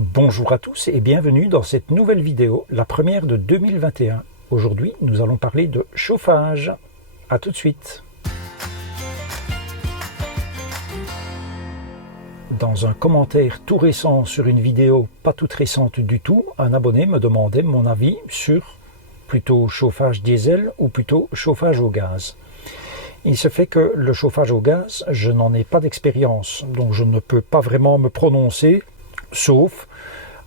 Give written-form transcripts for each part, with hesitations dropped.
Bonjour à tous et bienvenue dans cette nouvelle vidéo, la première de 2021. Aujourd'hui, nous allons parler de chauffage. A tout de suite. Dans un commentaire tout récent sur une vidéo pas toute récente du tout, un abonné me demandait mon avis sur plutôt chauffage diesel ou plutôt chauffage au gaz. Il se fait que le chauffage au gaz, je n'en ai pas d'expérience, donc je ne peux pas vraiment me prononcer, sauf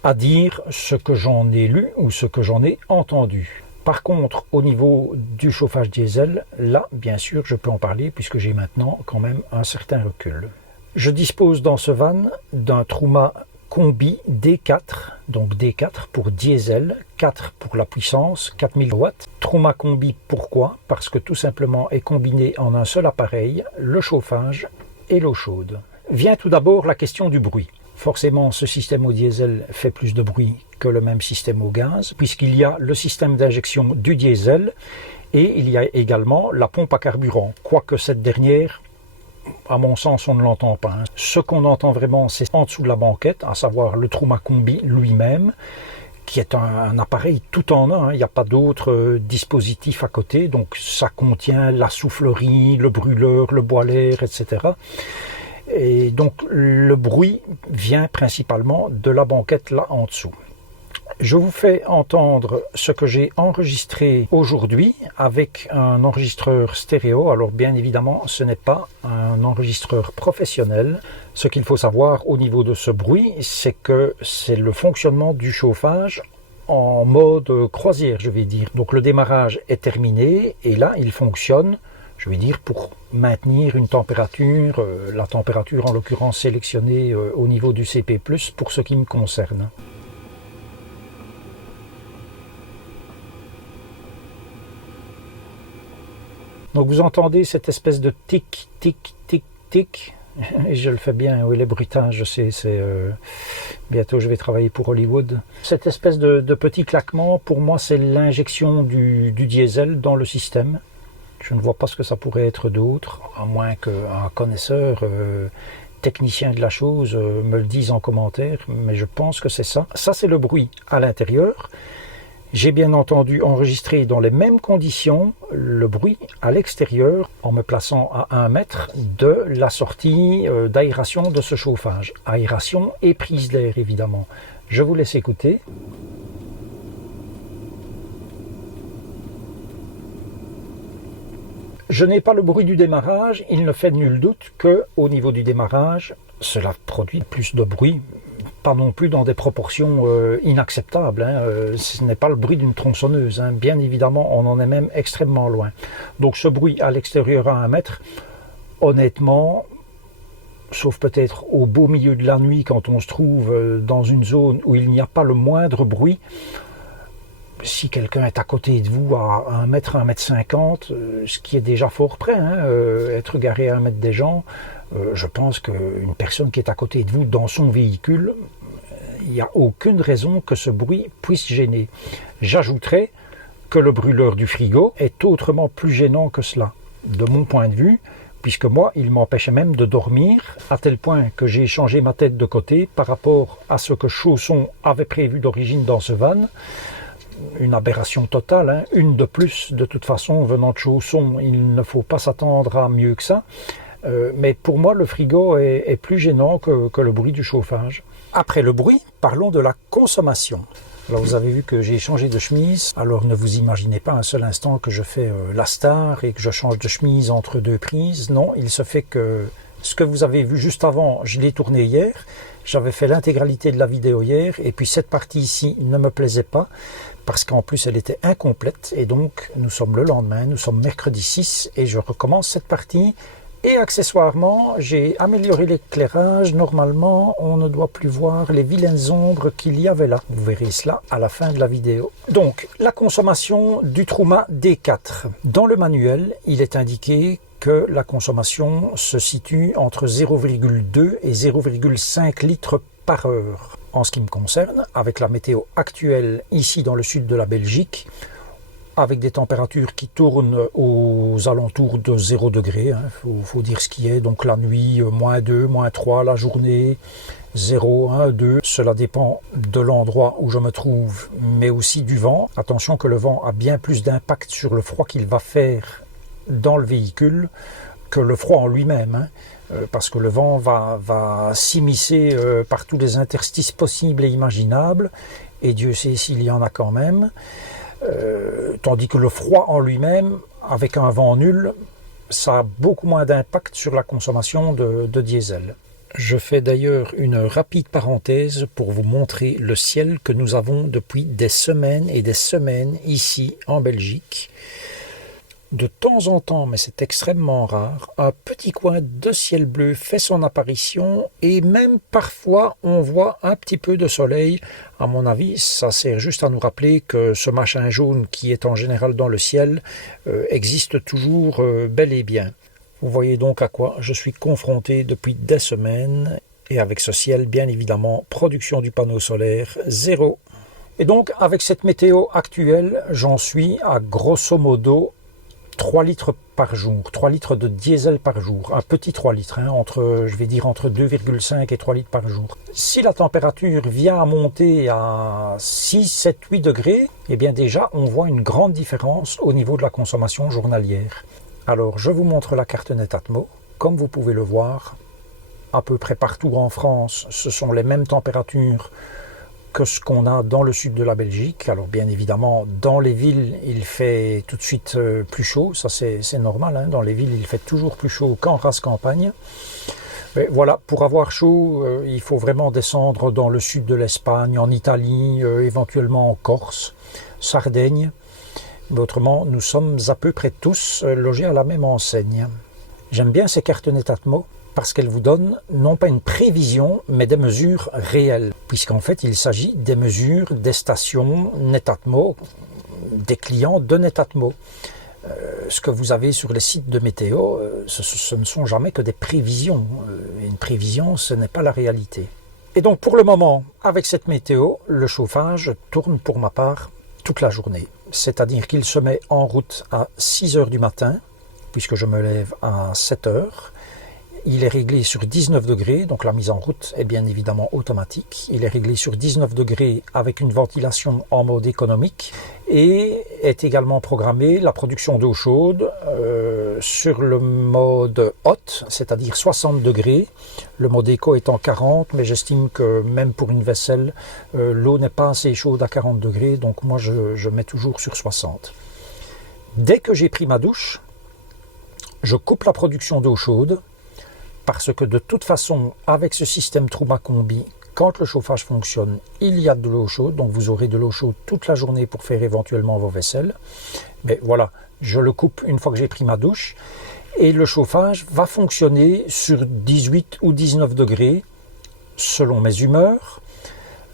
à dire ce que j'en ai lu ou ce que j'en ai entendu. Par contre, au niveau du chauffage diesel, là, bien sûr, je peux en parler puisque j'ai maintenant quand même un certain recul. Je dispose dans ce van d'un Truma Combi D4, donc D4 pour diesel, 4 pour la puissance, 4000 watts. Truma Combi, pourquoi? Parce que tout simplement est combiné en un seul appareil, le chauffage et l'eau chaude. Vient tout d'abord la question du bruit. Forcément, ce système au diesel fait plus de bruit que le même système au gaz, puisqu'il y a le système d'injection du diesel et il y a également la pompe à carburant, quoique cette dernière, à mon sens, on ne l'entend pas. Ce qu'on entend vraiment, c'est en dessous de la banquette, à savoir le Truma Combi lui-même, qui est un appareil tout en un, il n'y a pas d'autres dispositifs à côté, donc ça contient la soufflerie, le brûleur, le boiler, etc. Et donc le bruit vient principalement de la banquette là en dessous. Je vous fais entendre ce que j'ai enregistré aujourd'hui avec un enregistreur stéréo. Alors bien évidemment, ce n'est pas un enregistreur professionnel. Ce qu'il faut savoir au niveau de ce bruit, c'est que c'est le fonctionnement du chauffage en mode croisière, je vais dire. Donc le démarrage est terminé et là, il fonctionne, je vais dire, pour maintenir une température, la température en l'occurrence sélectionnée au niveau du CP+, pour ce qui me concerne. Donc vous entendez cette espèce de tic, tic, tic, tic, et je le fais bien, oui, les bruitages, je sais, bientôt je vais travailler pour Hollywood. Cette espèce de petit claquement, pour moi, c'est l'injection du diesel dans le système. Je ne vois pas ce que ça pourrait être d'autre, à moins qu'un connaisseur, technicien de la chose, me le dise en commentaire, mais je pense que c'est ça. Ça, c'est le bruit à l'intérieur. J'ai bien entendu enregistré dans les mêmes conditions le bruit à l'extérieur en me plaçant à 1 mètre de la sortie d'aération de ce chauffage. Aération et prise d'air évidemment. Je vous laisse écouter. Je n'ai pas le bruit du démarrage, il ne fait nul doute qu'au niveau du démarrage, cela produit plus de bruit. Pas non plus dans des proportions inacceptables. Ce n'est pas le bruit d'une tronçonneuse. Bien évidemment, on en est même extrêmement loin. Donc ce bruit à l'extérieur à 1 mètre, honnêtement, sauf peut-être au beau milieu de la nuit quand on se trouve dans une zone où il n'y a pas le moindre bruit, si quelqu'un est à côté de vous à 1 mètre, 1 mètre 50, ce qui est déjà fort près, être garé à 1 mètre des gens, je pense qu'une personne qui est à côté de vous dans son véhicule, il n'y a aucune raison que ce bruit puisse gêner. J'ajouterais que le brûleur du frigo est autrement plus gênant que cela, de mon point de vue, puisque moi, il m'empêchait même de dormir, à tel point que j'ai changé ma tête de côté par rapport à ce que Chausson avait prévu d'origine dans ce van. Une aberration totale, une de plus, de toute façon, venant de Chausson, il ne faut pas s'attendre à mieux que ça. Mais pour moi, le frigo est plus gênant que le bruit du chauffage. Après le bruit, parlons de la consommation. Alors vous avez vu que j'ai changé de chemise, alors ne vous imaginez pas un seul instant que je fais la star et que je change de chemise entre deux prises. Non, il se fait que ce que vous avez vu juste avant, je l'ai tourné hier. J'avais fait l'intégralité de la vidéo hier et puis cette partie ici ne me plaisait pas parce qu'en plus elle était incomplète et donc nous sommes le lendemain, nous sommes mercredi 6 et je recommence cette partie. Et accessoirement, j'ai amélioré l'éclairage. Normalement, on ne doit plus voir les vilaines ombres qu'il y avait là. Vous verrez cela à la fin de la vidéo. Donc, la consommation du Truma D4. Dans le manuel, il est indiqué que la consommation se situe entre 0,2 et 0,5 litres par heure. En ce qui me concerne, avec la météo actuelle ici dans le sud de la Belgique, avec des températures qui tournent aux alentours de 0 degré. Faut dire ce qui est. Donc la nuit, -2, -3, la journée, 0, 1, 2. Cela dépend de l'endroit où je me trouve, mais aussi du vent. Attention que le vent a bien plus d'impact sur le froid qu'il va faire dans le véhicule que le froid en lui-même. Parce que le vent va s'immiscer par tous les interstices possibles et imaginables, et Dieu sait s'il y en a quand même. Tandis que le froid en lui-même, avec un vent nul, ça a beaucoup moins d'impact sur la consommation de diesel. Je fais d'ailleurs une rapide parenthèse pour vous montrer le ciel que nous avons depuis des semaines et des semaines ici en Belgique. De temps en temps, mais c'est extrêmement rare, un petit coin de ciel bleu fait son apparition et même parfois on voit un petit peu de soleil. À mon avis, ça sert juste à nous rappeler que ce machin jaune qui est en général dans le ciel existe toujours bel et bien. Vous voyez donc à quoi je suis confronté depuis des semaines, et avec ce ciel, bien évidemment, production du panneau solaire, 0. Et donc, avec cette météo actuelle, j'en suis à grosso modo 3 litres par jour, 3 litres de diesel par jour, un petit 3 litres, entre 2,5 et 3 litres par jour. Si la température vient à monter à 6, 7, 8 degrés, eh bien déjà on voit une grande différence au niveau de la consommation journalière. Alors je vous montre la carte Netatmo. Comme vous pouvez le voir, à peu près partout en France, ce sont les mêmes températures que ce qu'on a dans le sud de la Belgique. Alors bien évidemment, dans les villes, il fait tout de suite plus chaud, ça c'est normal, dans les villes, il fait toujours plus chaud qu'en race campagne. Mais voilà, pour avoir chaud, il faut vraiment descendre dans le sud de l'Espagne, en Italie, éventuellement en Corse, Sardaigne. Mais autrement, nous sommes à peu près tous logés à la même enseigne. J'aime bien ces cartes Netatmo parce qu'elles vous donnent non pas une prévision, mais des mesures réelles. Puisqu'en fait, il s'agit des mesures des stations Netatmo, des clients de Netatmo. Ce que vous avez sur les sites de météo, ce ne sont jamais que des prévisions. Une prévision, ce n'est pas la réalité. Et donc pour le moment, avec cette météo, le chauffage tourne pour ma part toute la journée. C'est-à-dire qu'il se met en route à 6 heures du matin, puisque je me lève à 7 heures. Il est réglé sur 19 degrés, donc la mise en route est bien évidemment automatique. Il est réglé sur 19 degrés avec une ventilation en mode économique et est également programmée la production d'eau chaude sur le mode hot, c'est-à-dire 60 degrés. Le mode éco étant 40, mais j'estime que même pour une vaisselle, l'eau n'est pas assez chaude à 40 degrés, donc moi je mets toujours sur 60. Dès que j'ai pris ma douche, je coupe la production d'eau chaude, parce que de toute façon, avec ce système Truma Combi, quand le chauffage fonctionne, il y a de l'eau chaude, donc vous aurez de l'eau chaude toute la journée pour faire éventuellement vos vaisselles. Mais voilà, je le coupe une fois que j'ai pris ma douche, et le chauffage va fonctionner sur 18 ou 19 degrés, selon mes humeurs,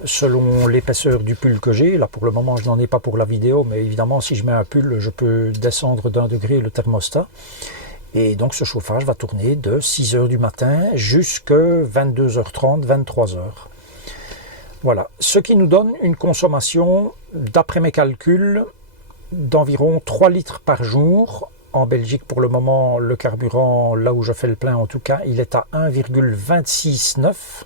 selon l'épaisseur du pull que j'ai. Là pour le moment je n'en ai pas pour la vidéo, mais évidemment si je mets un pull, je peux descendre d'1 degré le thermostat. Et donc ce chauffage va tourner de 6 heures du matin jusqu'à 22h30, 23h. Voilà, ce qui nous donne une consommation, d'après mes calculs, d'environ 3 litres par jour. En Belgique, pour le moment, le carburant, là où je fais le plein en tout cas, il est à 1,269.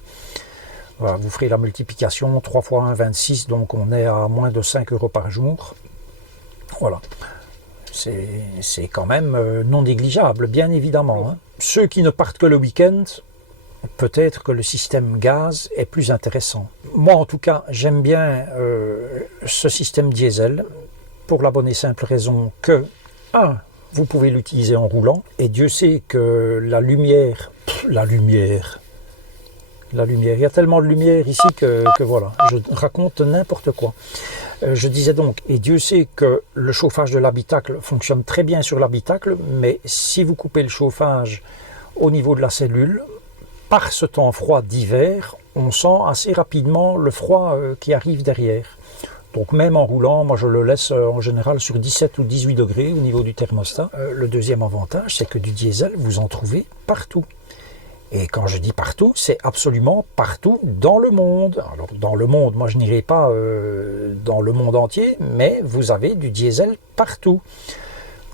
Voilà, vous ferez la multiplication, 3 fois 1,26, donc on est à moins de 5 euros par jour. Voilà. C'est quand même non négligeable, bien évidemment. Ceux qui ne partent que le week-end, peut-être que le système gaz est plus intéressant. Moi, en tout cas, j'aime bien ce système diesel, pour la bonne et simple raison que, vous pouvez l'utiliser en roulant, et Dieu sait que la lumière, il y a tellement de lumière ici que voilà, je raconte n'importe quoi. Je disais donc, et Dieu sait que le chauffage de l'habitacle fonctionne très bien sur l'habitacle, mais si vous coupez le chauffage au niveau de la cellule, par ce temps froid d'hiver, on sent assez rapidement le froid qui arrive derrière. Donc même en roulant, moi je le laisse en général sur 17 ou 18 degrés au niveau du thermostat. Le deuxième avantage, c'est que du diesel, vous en trouvez partout. Et quand je dis partout, c'est absolument partout dans le monde. Alors dans le monde, moi je n'irai pas dans le monde entier, mais vous avez du diesel partout.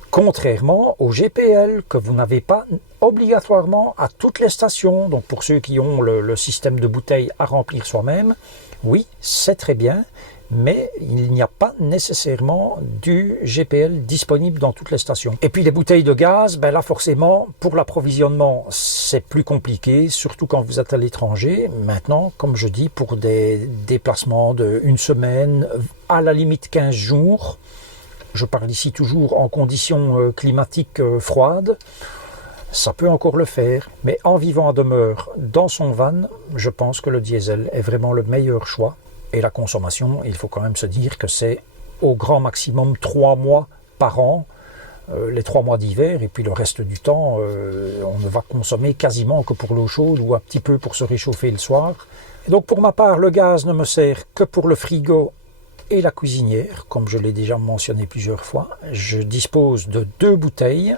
Contrairement au GPL, que vous n'avez pas obligatoirement à toutes les stations. Donc pour ceux qui ont le système de bouteilles à remplir soi-même, oui, c'est très bien, mais il n'y a pas nécessairement du GPL disponible dans toutes les stations. Et puis les bouteilles de gaz, ben là forcément, pour l'approvisionnement, c'est plus compliqué, surtout quand vous êtes à l'étranger. Maintenant, comme je dis, pour des déplacements de 1 semaine, à la limite 15 jours, je parle ici toujours en conditions climatiques froides, ça peut encore le faire. Mais en vivant à demeure dans son van, je pense que le diesel est vraiment le meilleur choix. Et la consommation, il faut quand même se dire que c'est au grand maximum 3 mois par an, les 3 mois d'hiver, et puis le reste du temps, on ne va consommer quasiment que pour l'eau chaude ou un petit peu pour se réchauffer le soir. Et donc pour ma part, le gaz ne me sert que pour le frigo et la cuisinière, comme je l'ai déjà mentionné plusieurs fois. Je dispose de 2 bouteilles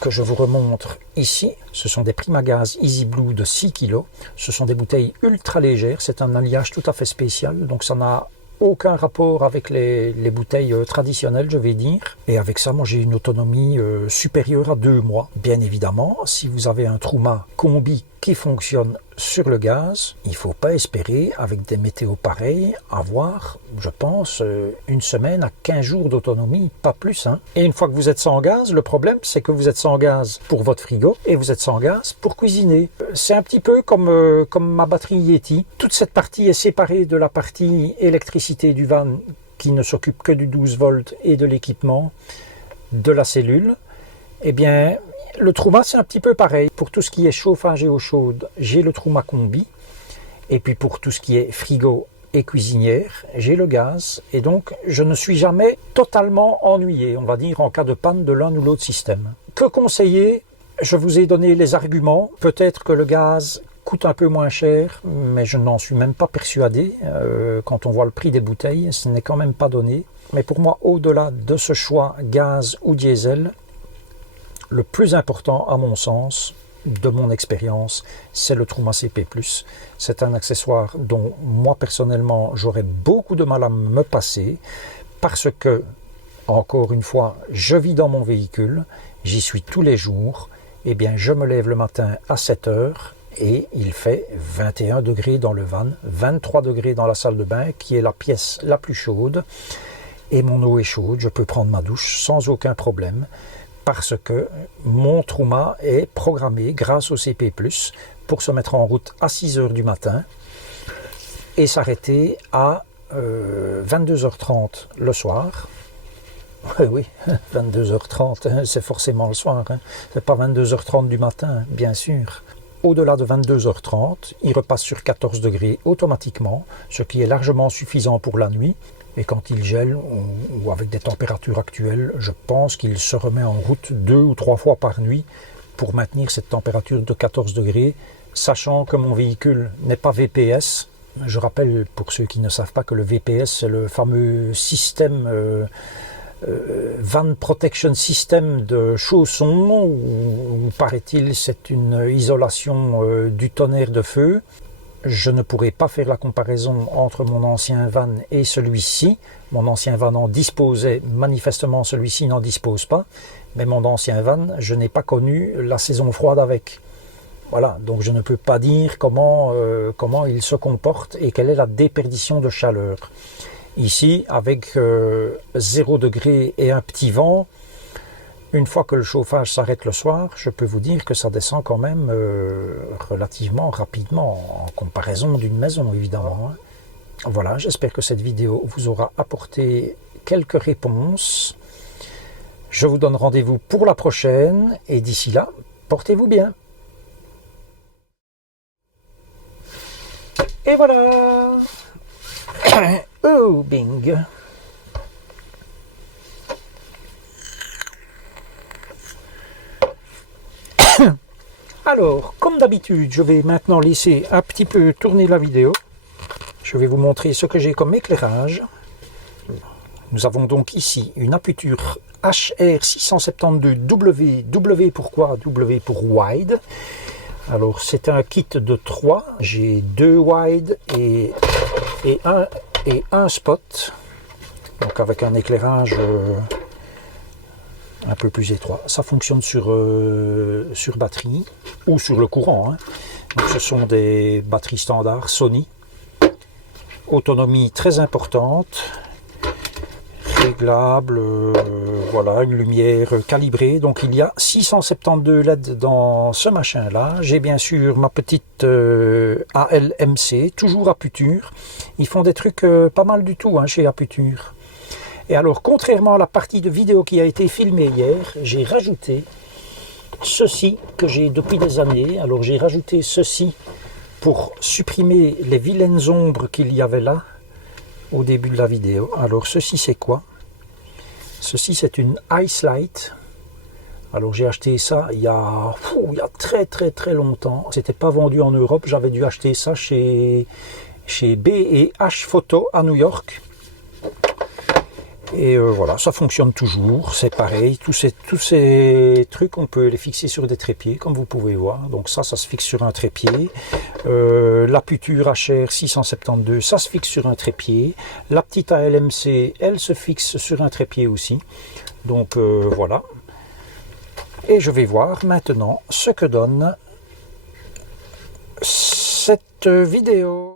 que je vous remontre ici. Ce sont des Primagaz Easy Blue de 6 kg. Ce sont des bouteilles ultra légères. C'est un alliage tout à fait spécial. Donc ça n'a aucun rapport avec les bouteilles traditionnelles, je vais dire. Et avec ça, moi j'ai une autonomie supérieure à 2 mois. Bien évidemment, si vous avez un Truma combi qui fonctionne sur le gaz, il ne faut pas espérer, avec des météos pareils, avoir, je pense, 1 semaine à 15 jours d'autonomie, pas plus. Hein. Et une fois que vous êtes sans gaz, le problème, c'est que vous êtes sans gaz pour votre frigo et vous êtes sans gaz pour cuisiner. C'est un petit peu comme ma batterie Yeti. Toute cette partie est séparée de la partie électricité du van qui ne s'occupe que du 12 volts et de l'équipement, de la cellule. Eh bien, le Truma, c'est un petit peu pareil. Pour tout ce qui est chauffage et eau chaude, j'ai le Truma Combi. Et puis pour tout ce qui est frigo et cuisinière, j'ai le gaz. Et donc, je ne suis jamais totalement ennuyé, on va dire, en cas de panne de l'un ou l'autre système. Que conseiller? Je vous ai donné les arguments. Peut-être que le gaz coûte un peu moins cher, mais je n'en suis même pas persuadé. Quand on voit le prix des bouteilles, ce n'est quand même pas donné. Mais pour moi, au-delà de ce choix gaz ou diesel, le plus important, à mon sens, de mon expérience, c'est le Truma CP+. C'est un accessoire dont moi, personnellement, j'aurais beaucoup de mal à me passer parce que, encore une fois, je vis dans mon véhicule, j'y suis tous les jours, et bien je me lève le matin à 7 heures et il fait 21 degrés dans le van, 23 degrés dans la salle de bain, qui est la pièce la plus chaude, et mon eau est chaude, je peux prendre ma douche sans aucun problème, parce que mon Truma est programmé grâce au CP+, pour se mettre en route à 6 heures du matin et s'arrêter à 22h30 le soir. Oui, 22h30, hein, c'est forcément le soir, hein. C'est pas 22h30 du matin, bien sûr. Au-delà de 22h30, il repasse sur 14 degrés automatiquement, ce qui est largement suffisant pour la nuit. Et quand il gèle, ou avec des températures actuelles, je pense qu'il se remet en route 2 ou 3 fois par nuit pour maintenir cette température de 14 degrés, sachant que mon véhicule n'est pas VPS. Je rappelle, pour ceux qui ne savent pas, que le VPS, c'est le fameux système Van Protection System de chaussons, où paraît-il, c'est une isolation du tonnerre de feu. Je ne pourrais pas faire la comparaison entre mon ancien van et celui-ci. Mon ancien van en disposait, manifestement celui-ci n'en dispose pas. Mais mon ancien van, je n'ai pas connu la saison froide avec. Voilà, donc je ne peux pas dire comment il se comporte et quelle est la déperdition de chaleur. Ici, avec 0 degré et un petit vent, une fois que le chauffage s'arrête le soir, je peux vous dire que ça descend quand même relativement rapidement, en comparaison d'une maison, évidemment. Voilà, j'espère que cette vidéo vous aura apporté quelques réponses. Je vous donne rendez-vous pour la prochaine, et d'ici là, portez-vous bien. Et voilà. Oh, bing. Alors, comme d'habitude, je vais maintenant laisser un petit peu tourner la vidéo. Je vais vous montrer ce que j'ai comme éclairage. Nous avons donc ici une Aputure HR672W. W pourquoi? W pour wide. Alors c'est un kit de 3, j'ai 2 wide et un spot, donc avec un éclairage un peu plus étroit. Ça fonctionne sur batterie ou sur le courant, hein. Donc, ce sont des batteries standards Sony, autonomie très importante, réglable, voilà, une lumière calibrée. Donc il y a 672 LED dans ce machin là. J'ai bien sûr ma petite ALMC, toujours Aputure. Ils font des trucs pas mal du tout, hein, chez Aputure. Et alors, contrairement à la partie de vidéo qui a été filmée hier, j'ai rajouté ceci que j'ai depuis des années. Alors j'ai rajouté ceci pour supprimer les vilaines ombres qu'il y avait là au début de la vidéo. Alors ceci c'est quoi? Ceci c'est une Ice Light. Alors j'ai acheté ça il y a très longtemps. C'était pas vendu en Europe. J'avais dû acheter ça chez B&H Photo à New York. Et voilà, ça fonctionne toujours, c'est pareil, tous ces trucs, on peut les fixer sur des trépieds, comme vous pouvez voir. Donc ça se fixe sur un trépied. L'Aputure HR 672, ça se fixe sur un trépied. La petite ALMC, elle se fixe sur un trépied aussi. Donc voilà. Et je vais voir maintenant ce que donne cette vidéo.